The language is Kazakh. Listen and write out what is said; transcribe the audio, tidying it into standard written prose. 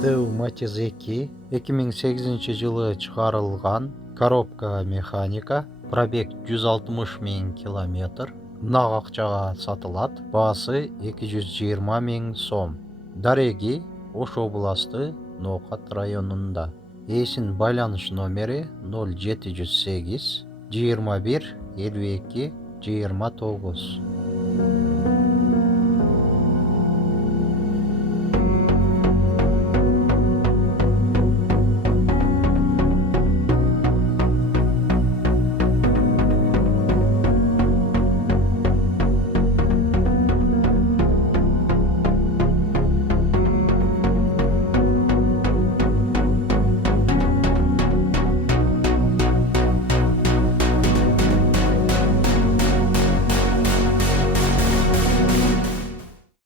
Matiz 2 2008 çıkarılgan коробка механика, пробег 160 000 километр, нақ ақчаға сатылат, басы 220 000 сом. Дареги Ош областы Ноқат районында. Есін байланыш номері 0708 21 52 29.